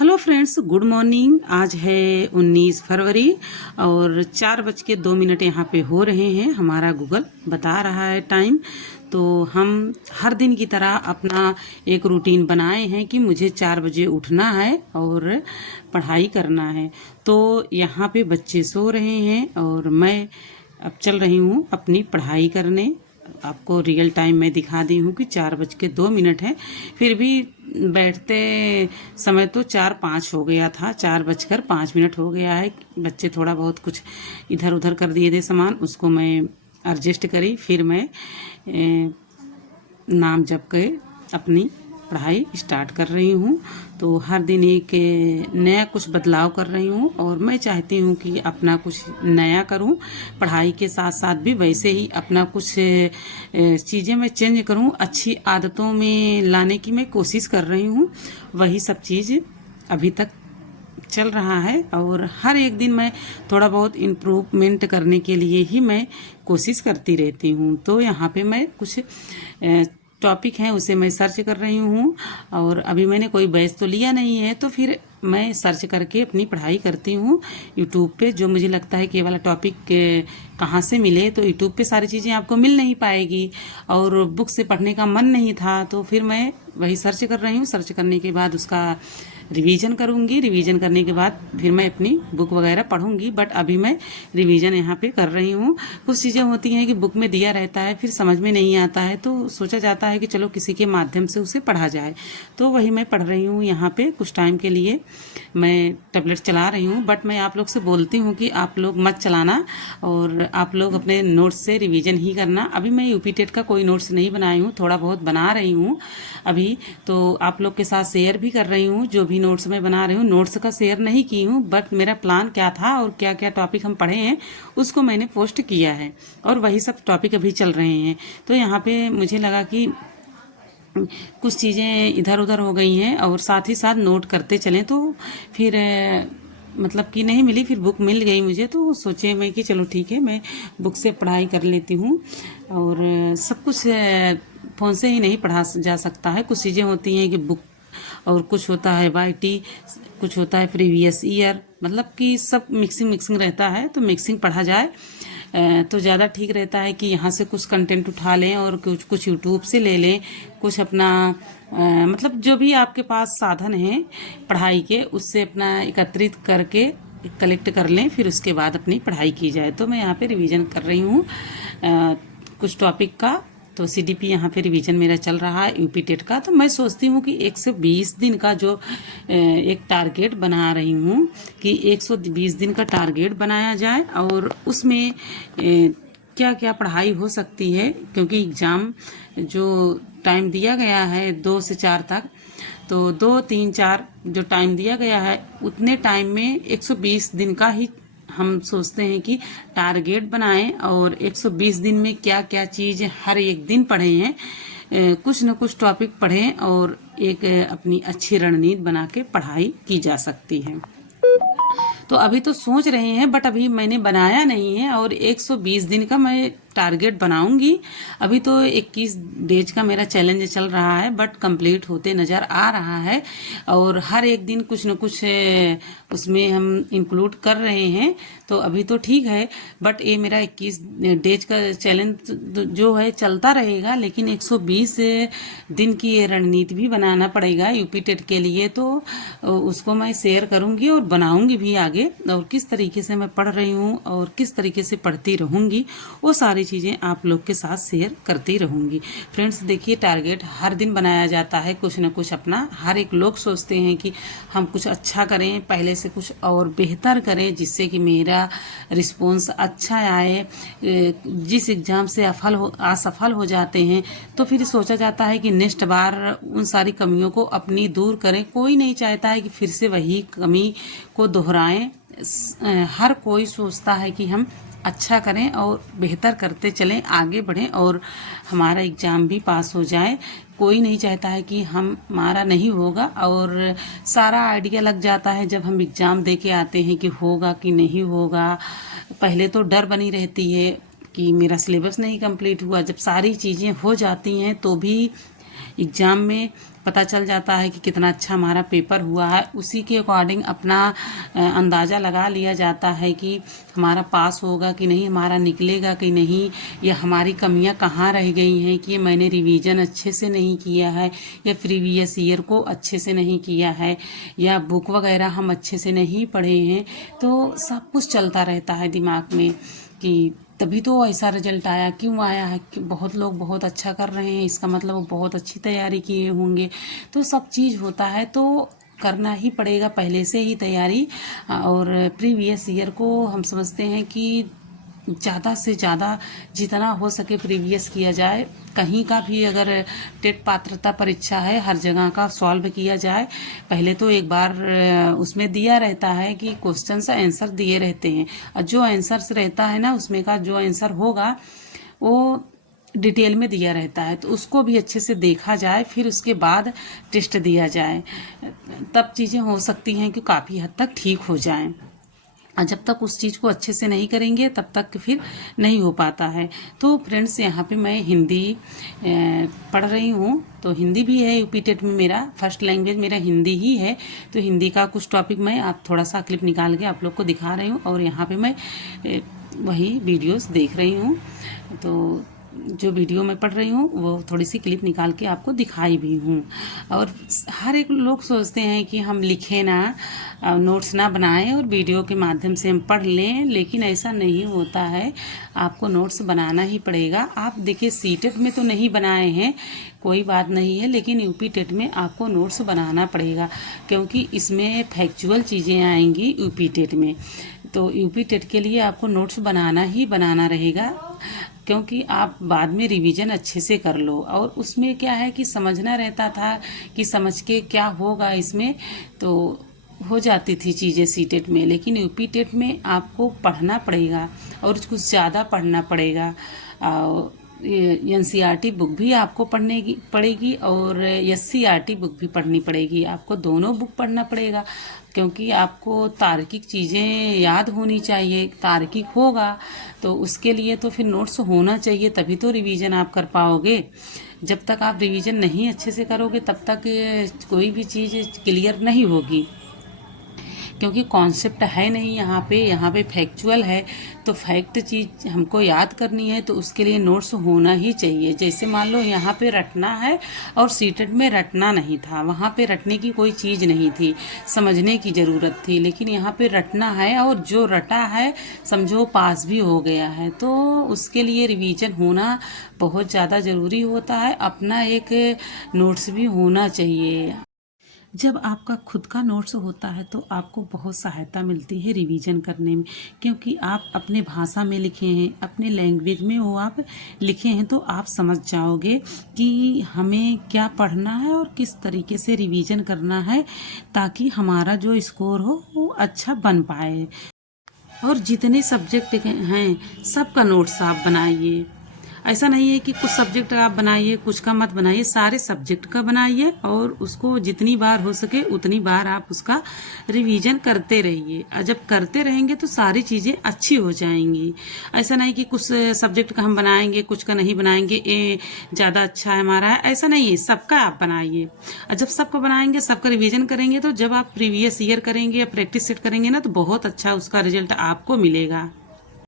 Hello friends, good morning. आज है 19 फरवरी और 4:02 यहाँ पे हो रहे हैं। हमारा गूगल बता रहा है टाइम। तो हम हर दिन की तरह अपना एक रूटीन बनाए हैं कि मुझे 4 बजे उठना है और पढ़ाई करना है। तो यहाँ पे बच्चे सो रहे हैं और मैं अब चल रही हूँ अपनी पढ़ाई करने। आपको रियल टाइम में दिखा दी हूँ कि 4:02 है। फिर भी बैठते समय तो 4:05 हो गया था, 4:05 हो गया है। बच्चे थोड़ा बहुत कुछ इधर उधर कर दिए थे सामान, उसको मैं एडजस्ट करी। फिर मैं नाम जप के अपनी पढ़ाई स्टार्ट कर रही हूँ। तो हर दिन एक नया कुछ बदलाव कर रही हूँ और मैं चाहती हूँ कि अपना कुछ नया करूँ। पढ़ाई के साथ साथ भी वैसे ही अपना कुछ चीज़ें मैं चेंज करूँ, अच्छी आदतों में लाने की मैं कोशिश कर रही हूँ। वही सब चीज़ अभी तक चल रहा है और हर एक दिन मैं थोड़ा बहुत इम्प्रूवमेंट करने के लिए ही मैं कोशिश करती रहती हूँ। तो यहाँ पे मैं कुछ टॉपिक हैं उसे मैं सर्च कर रही हूँ और अभी मैंने कोई बैच तो लिया नहीं है, तो फिर मैं सर्च करके अपनी पढ़ाई करती हूँ यूट्यूब पे। जो मुझे लगता है कि ये वाला टॉपिक कहाँ से मिले, तो यूट्यूब पे सारी चीज़ें आपको मिल नहीं पाएगी और बुक से पढ़ने का मन नहीं था, तो फिर मैं वही सर्च कर रही हूँ। सर्च करने के बाद उसका रिवीजन करूँगी। रिवीजन करने के बाद फिर मैं अपनी बुक वगैरह पढ़ूँगी। बट अभी मैं रिवीजन यहाँ पे कर रही हूँ। कुछ चीज़ें होती हैं कि बुक में दिया रहता है, फिर समझ में नहीं आता है, तो सोचा जाता है कि चलो किसी के माध्यम से उसे पढ़ा जाए। तो वही मैं पढ़ रही हूँ यहाँ पे। कुछ टाइम के लिए मैं टैबलेट चला रही हूँ, बट मैं आप लोग से बोलती हूँ कि आप लोग मत चलाना और आप लोग अपने नोट्स से रिवीजन ही करना। अभी मैं यूपी टेट का कोई नोट्स नहीं बनाई हूँ, थोड़ा बहुत बना रही हूँ अभी। तो आप लोग के साथ शेयर भी कर रही हूँ जो भी नोट्स मैं बना रही हूँ। नोट्स का शेयर नहीं की हूँ, बट मेरा प्लान क्या था और क्या क्या टॉपिक हम पढ़े हैं उसको मैंने पोस्ट किया है और वही सब टॉपिक अभी चल रहे हैं। तो यहाँ पे मुझे लगा कि कुछ चीज़ें इधर उधर हो गई हैं और साथ ही साथ नोट करते चलें, तो फिर मतलब कि नहीं मिली, फिर बुक मिल गई मुझे। तो सोचे मैं कि चलो ठीक है, मैं बुक से पढ़ाई कर लेती हूँ। और सब कुछ फ़ोन से ही नहीं पढ़ा जा सकता है। कुछ चीज़ें होती हैं कि बुक, और कुछ होता है वाईटी, कुछ होता है प्रीवियस ईयर, मतलब कि सब मिक्सिंग रहता है। तो मिक्सिंग पढ़ा जाए तो ज़्यादा ठीक रहता है कि यहाँ से कुछ कंटेंट उठा लें और कुछ यूट्यूब से ले लें, कुछ अपना मतलब जो भी आपके पास साधन है पढ़ाई के, उससे अपना एकत्रित करके कलेक्ट कर लें, फिर उसके बाद अपनी पढ़ाई की जाए। तो मैं यहाँ पे रिवीजन कर रही हूँ कुछ टॉपिक का। तो सीडीपी यहाँ पे रिवीजन मेरा चल रहा है यूपी टेट का। तो मैं सोचती हूँ कि 120 दिन का जो एक टारगेट बना रही हूँ कि 120 दिन का टारगेट बनाया जाए और उसमें क्या क्या पढ़ाई हो सकती है, क्योंकि एग्ज़ाम जो टाइम दिया गया है 2 से 4 तक, तो 2, 3, 4 जो टाइम दिया गया है उतने टाइम में 120 दिन का ही हम सोचते हैं कि टारगेट बनाएं और 120 दिन में क्या क्या चीज़ हर एक दिन पढ़ें हैं, कुछ न कुछ टॉपिक पढ़ें और एक अपनी अच्छी रणनीति बना के पढ़ाई की जा सकती है। तो अभी तो सोच रहे हैं, बट अभी मैंने बनाया नहीं है और 120 दिन का मैं टारगेट बनाऊंगी। अभी तो 21 डेज का मेरा चैलेंज चल रहा है, बट कंप्लीट होते नज़र आ रहा है और हर एक दिन कुछ न कुछ उसमें हम इंक्लूड कर रहे हैं। तो अभी तो ठीक है, बट ये मेरा 21 डेज का चैलेंज जो है चलता रहेगा, लेकिन 120 दिन की ये रणनीति भी बनाना पड़ेगा यूपी टेट के लिए। तो उसको मैं शेयर करूंगी और बनाऊंगी भी आगे, और किस तरीके से मैं पढ़ रही हूँ और किस तरीके से पढ़ती रहूंगी वो सारी चीज़ें आप लोग के साथ शेयर करती रहूंगी। फ्रेंड्स देखिए, टारगेट हर दिन बनाया जाता है कुछ न कुछ अपना। हर एक लोग सोचते हैं कि हम कुछ अच्छा करें, पहले से कुछ और बेहतर करें जिससे कि मेरा रिस्पॉन्स अच्छा आए। जिस एग्ज़ाम से असफल हो जाते हैं तो फिर सोचा जाता है कि नेक्स्ट बार उन सारी कमियों को अपनी दूर करें। कोई नहीं चाहता है कि फिर से वही कमी को दोहराएं। हर कोई सोचता है कि हम अच्छा करें और बेहतर करते चलें, आगे बढ़ें और हमारा एग्ज़ाम भी पास हो जाए। कोई नहीं चाहता है कि हमारा नहीं होगा, और सारा आइडिया लग जाता है जब हम एग्ज़ाम दे के आते हैं कि होगा कि नहीं होगा। पहले तो डर बनी रहती है कि मेरा सिलेबस नहीं कंप्लीट हुआ। जब सारी चीज़ें हो जाती हैं तो भी एग्ज़ाम में पता चल जाता है कि कितना अच्छा हमारा पेपर हुआ है। उसी के अकॉर्डिंग अपना अंदाज़ा लगा लिया जाता है कि हमारा पास होगा कि नहीं, हमारा निकलेगा कि नहीं, या हमारी कमियां कहाँ रह गई हैं कि मैंने रिवीजन अच्छे से नहीं किया है, या प्रीवियस ईयर को अच्छे से नहीं किया है, या बुक वगैरह हम अच्छे से नहीं पढ़े हैं। तो सब कुछ चलता रहता है दिमाग में कि तभी तो ऐसा रिजल्ट आया, क्यों आया है, कि बहुत लोग बहुत अच्छा कर रहे हैं, इसका मतलब वो बहुत अच्छी तैयारी किए होंगे। तो सब चीज़ होता है तो करना ही पड़ेगा पहले से ही तैयारी। और प्रीवियस ईयर को हम समझते हैं कि ज़्यादा से ज़्यादा जितना हो सके प्रीवियस किया जाए। कहीं का भी अगर टेट पात्रता परीक्षा है, हर जगह का सॉल्व किया जाए। पहले तो एक बार उसमें दिया रहता है कि क्वेश्चन से आंसर दिए रहते हैं, और जो आंसर्स रहता है ना उसमें का जो आंसर होगा वो डिटेल में दिया रहता है, तो उसको भी अच्छे से देखा जाए, फिर उसके बाद टेस्ट दिया जाए। तब चीज़ें हो सकती हैं कि काफ़ी हद तक ठीक हो जाएं। और जब तक उस चीज़ को अच्छे से नहीं करेंगे तब तक फिर नहीं हो पाता है। तो फ्रेंड्स, यहाँ पे मैं हिंदी पढ़ रही हूँ, तो हिंदी भी है यूपी टेट में, मेरा फर्स्ट लैंग्वेज मेरा हिंदी ही है। तो हिंदी का कुछ टॉपिक मैं आप थोड़ा सा क्लिप निकाल के आप लोग को दिखा रही हूँ, और यहाँ पे मैं वही वीडियोस देख रही हूँ। तो जो वीडियो मैं पढ़ रही हूँ वो थोड़ी सी क्लिप निकाल के आपको दिखाई भी हूँ। और हर एक लोग सोचते हैं कि हम लिखें ना, नोट्स ना बनाएं और वीडियो के माध्यम से हम पढ़ लें, लेकिन ऐसा नहीं होता है। आपको नोट्स बनाना ही पड़ेगा। आप देखिए सीटेट में तो नहीं बनाए हैं, कोई बात नहीं है, लेकिन यूपी टेट में आपको नोट्स बनाना पड़ेगा, क्योंकि इसमें फैक्चुअल चीज़ें आएंगी यूपी टेट में। तो यूपी टेट के लिए आपको नोट्स बनाना ही बनाना रहेगा, क्योंकि आप बाद में रिवीजन अच्छे से कर लो। और उसमें क्या है कि समझना रहता था कि समझ के क्या होगा इसमें, तो हो जाती थी चीज़ें सीटेट में, लेकिन यूपी टेट में आपको पढ़ना पड़ेगा और कुछ ज़्यादा पढ़ना पड़ेगा। एनसीईआरटी बुक भी आपको पढ़ने की पड़ेगी और एससीईआरटी बुक भी पढ़नी पड़ेगी। आपको दोनों बुक पढ़ना पड़ेगा, क्योंकि आपको तार्किक चीज़ें याद होनी चाहिए। तार्किक होगा तो उसके लिए तो फिर नोट्स होना चाहिए, तभी तो रिवीजन आप कर पाओगे। जब तक आप रिवीजन नहीं अच्छे से करोगे तब तक कोई भी चीज़ क्लियर नहीं होगी, क्योंकि कॉन्सेप्ट है नहीं यहाँ पे फैक्चुअल है। तो फैक्ट चीज़ हमको याद करनी है तो उसके लिए नोट्स होना ही चाहिए। जैसे मान लो यहाँ पे रटना है और सीटेट में रटना नहीं था, वहाँ पे रटने की कोई चीज़ नहीं थी, समझने की ज़रूरत थी। लेकिन यहाँ पे रटना है और जो रटा है समझो पास भी हो गया है, तो उसके लिए रिवीजन होना बहुत ज़्यादा ज़रूरी होता है। अपना एक नोट्स भी होना चाहिए। जब आपका खुद का नोट्स होता है तो आपको बहुत सहायता मिलती है रिवीजन करने में, क्योंकि आप अपने भाषा में लिखे हैं, अपने लैंग्वेज में वो आप लिखे हैं, तो आप समझ जाओगे कि हमें क्या पढ़ना है और किस तरीके से रिवीजन करना है, ताकि हमारा जो स्कोर हो वो अच्छा बन पाए। और जितने सब्जेक्ट हैं सबका नोट्स आप बनाइए। ऐसा नहीं है कि कुछ सब्जेक्ट आप बनाइए कुछ का मत बनाइए, सारे सब्जेक्ट का बनाइए और उसको जितनी बार हो सके उतनी बार आप उसका रिवीजन करते रहिए। और जब करते रहेंगे तो सारी चीज़ें अच्छी हो जाएंगी। ऐसा नहीं कि कुछ सब्जेक्ट का हम बनाएंगे कुछ का नहीं बनाएंगे, ज़्यादा अच्छा है हमारा, ऐसा नहीं है। सबका आप बनाइए, और जब सबका बनाएंगे सबका रिवीजन करेंगे तो जब आप प्रीवियस ईयर करेंगे या प्रैक्टिस सेट करेंगे ना, तो बहुत अच्छा उसका रिजल्ट आपको मिलेगा।